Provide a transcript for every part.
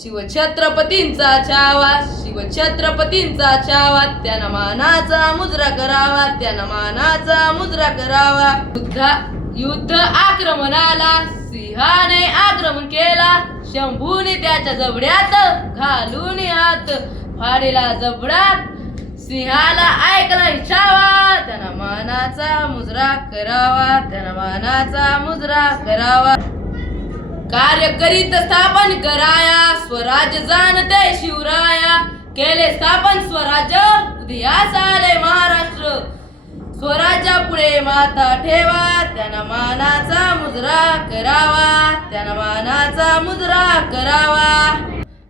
शिवछत्रपतींचा छावा शिवछत्रपतींचा छावा त्यानं मानाचा मुजरा करावा त्यांना मानाचा मुजरा करावा. युद्ध युद्ध आक्रमणाला सिंहाने आक्रमण केला. शंभूने त्याच्या जबड्यात घालून हात फाडीला जबडा सिंहाला ऐकला छावा त्यानं मानाचा मुजरा करावा त्यानं मानाचा मुजरा करावा. कार्य करीत स्थापन कराया स्वराज्य जाणते शिवराया. केले स्थापन स्वराज्य उदयास आले महाराष्ट्र. स्वराज्या पुढे माता ठेवा त्यांना मानाचा मुजरा करावा त्यांना मानाचा मुजरा करावा.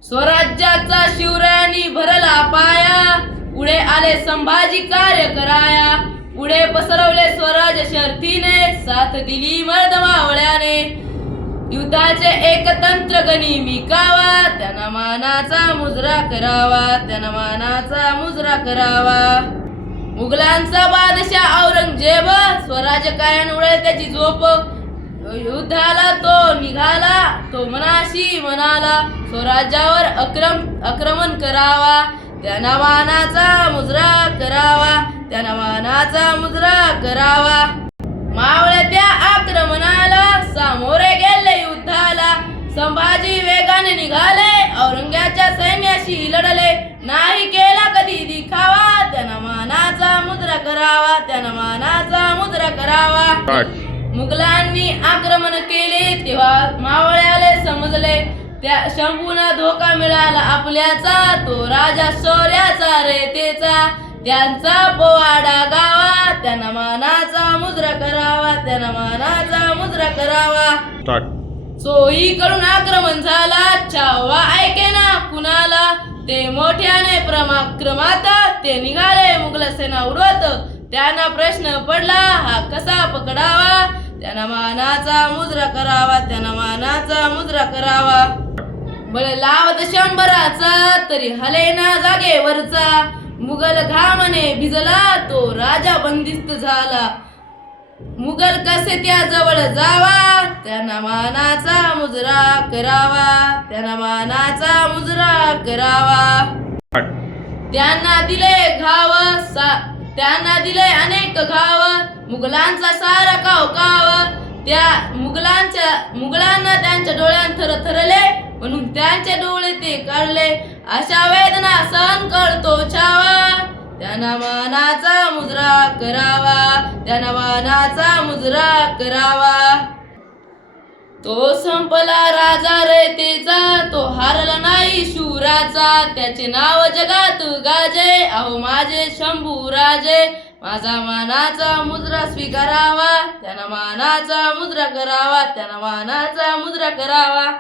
स्वराज्याचा शिवरायांनी भरला पाया पुढे आले संभाजी कार्य कराया. पुढे पसरवले स्वराज्य शर्थीने साथ दिली मर्द मावळ्याने. युद्धाचे एक तंत्र विकावा त्यांना मानाचा मुजरा करावा त्यांना मानाचा मुजरा करावा. मुघलांचा बादशाह औरंगजेब स्वराज्य कायनुळे त्याची झोप. युद्धाला तो निघाला तो मनाशी म्हणाला स्वराज्यावर अक्रम आक्रमण करावा. त्यांना मानाचा मुजरा करावा त्यांना मानाचा मुजरा करावा. मावळे त्या आक्रमणाला सामोरे गेले युद्धाला. संभाजी वेगाने निघाले औरंग्याच्या सैन्याशी लढले. नाही केला कधी दिखावा त्यानं मानाचा मुद्रा करावा त्यानं मानाचा मुद्रा करावा. मुघलांनी आक्रमण केले तेव्हा मावळ्याले समजले. त्या शंभूना धोका मिळाला आपल्याचा तो राजा शौर्याचा रेतेचा. त्यांचा पोवाडा गावा त्यांना मानाचा मुद्रा करावा त्यांना मानाचा मुद्रा करावा. चोहीकडून आक्रमण झाला छावा ऐके ना कुणाला? ते मोठ्याने प्रमाक्रमात ते निघाले मुघल सेना उडवत. त्यांना प्रश्न पडला हा कसा पकडावा? त्यांना मानाचा मुद्रा करावा त्यांना मानाचा मुद्रा करावा. बळे लावत शंभराचा तरी हले ना जागेवरचा. मुघल घामने भिजला तो राजा बंदिस्त झाला. मुघल कसे त्या जवळ जावा त्यांना मानाचा मुजरा करावा त्यांना मानाचा मुजरा करावा. त्यांना दिले घाव सा- त्यांना दिले अनेक घाव मुघलांचा सारा काव काव. त्या मुघलांच्या मुघलांना त्यांच्या डोळ्यात थर थरले म्हणून त्यांचे कळले अशा वेदना सहन करतो छावा. त्यांना मनाचा मुजरा करावा. त्यांना मनाचा मुजरा करावा. तो संपला राजा रेतेचा तो हारला नाही शूराचा. त्याचे नाव जगात गाजे. अहो माझे शंभू राजे. माझा मानाचा मुद्रा स्वीकारावा. त्यांना मानाचा मुद्रा करावा. त्यांना मानाचा मुद्रा करावा.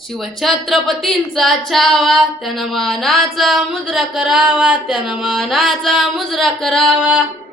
शिवछत्रपतींचा छावा त्यांना मानाचा मुद्रा करावा त्यांना मानाचा मुजरा करावा.